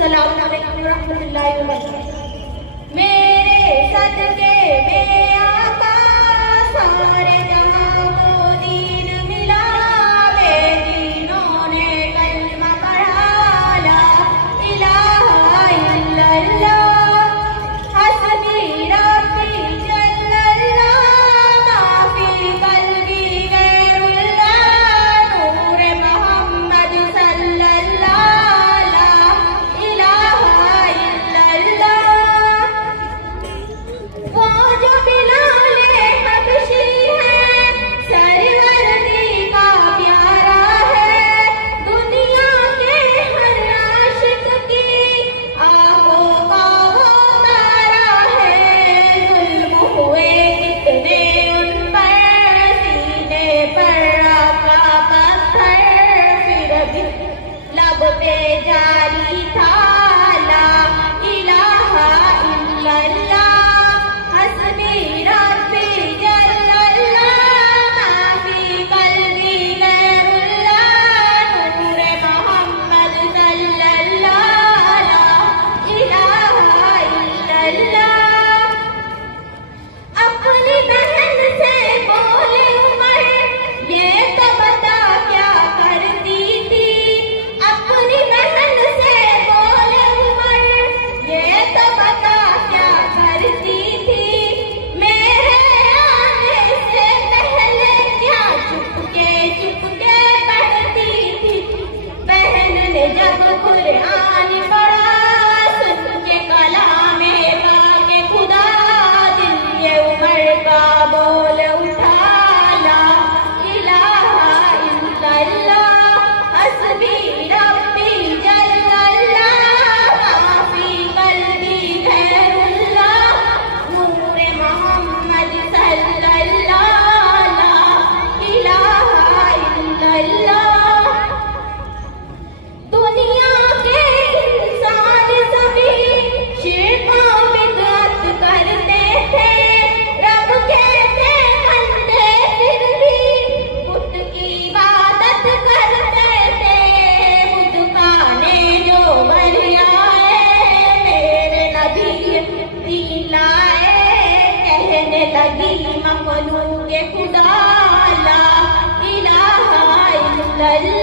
अस्सलाम वालेकुम रहमतुल्लाहि व बरकातुहू। मेरे सदके में आका सारे जहां को दीन मिला, बेदीनों ने कलमा पढ़ा ला इलाहा इल्लल्लाह, हस्बी रब्बी जल्लल्लाह, माफी कल्बी गैरुल्लाह, नूर मोहम्मद सल्लल्लाह, ला इलाहा इल्लल्लाह। वो जो बिलाले हबशी है, सरवरदी का प्यारा है, दुनिया के हर आशिक की आहों का वो तारा है। जुल्म हुए कितने उन पर, सीने पर रखा पत्थर, फिर भी लब पे जारी था ला इलाहा इल्लल्लाह, हस्बी रब्बी जल्लल्लाह, माफी कल्बी गैरुल्लाह, नूर मोहम्मद सल्लल्लाह, ला इलाहा इल्लल्लाह। अपनी बहन से बोले उमर, ये तो बता क्या करती थी। अपनी बहन से बोले उमर, ये तो बता क्या करती थी। मेरे आने से पहले क्या चुपके चुपके पढ़ती थी। बहन ने जब कुरान पढ़ा, सुन के कलामे पाके खुदा, दिल ये उमर का बोल उठा ला इलाहा इल्लल्लाह, हस्बी रब्बी जल्लल्लाह, माफी कल्बी गैरुल्लाह, नूर मोहम्मद सल्लल्लाह, ला इलाहा इल्लल्लाह। दुनिया के इंसान सभी शिरक बिदअत करते थे, रब के थे बंदे फिर भी बुत की इबादत करते थे। बुत खाने जो बलियाए, मेरे नबी दीन लाए, कहने लगी मखलूक खुदा, ला इलाहा इल्लल्लाह।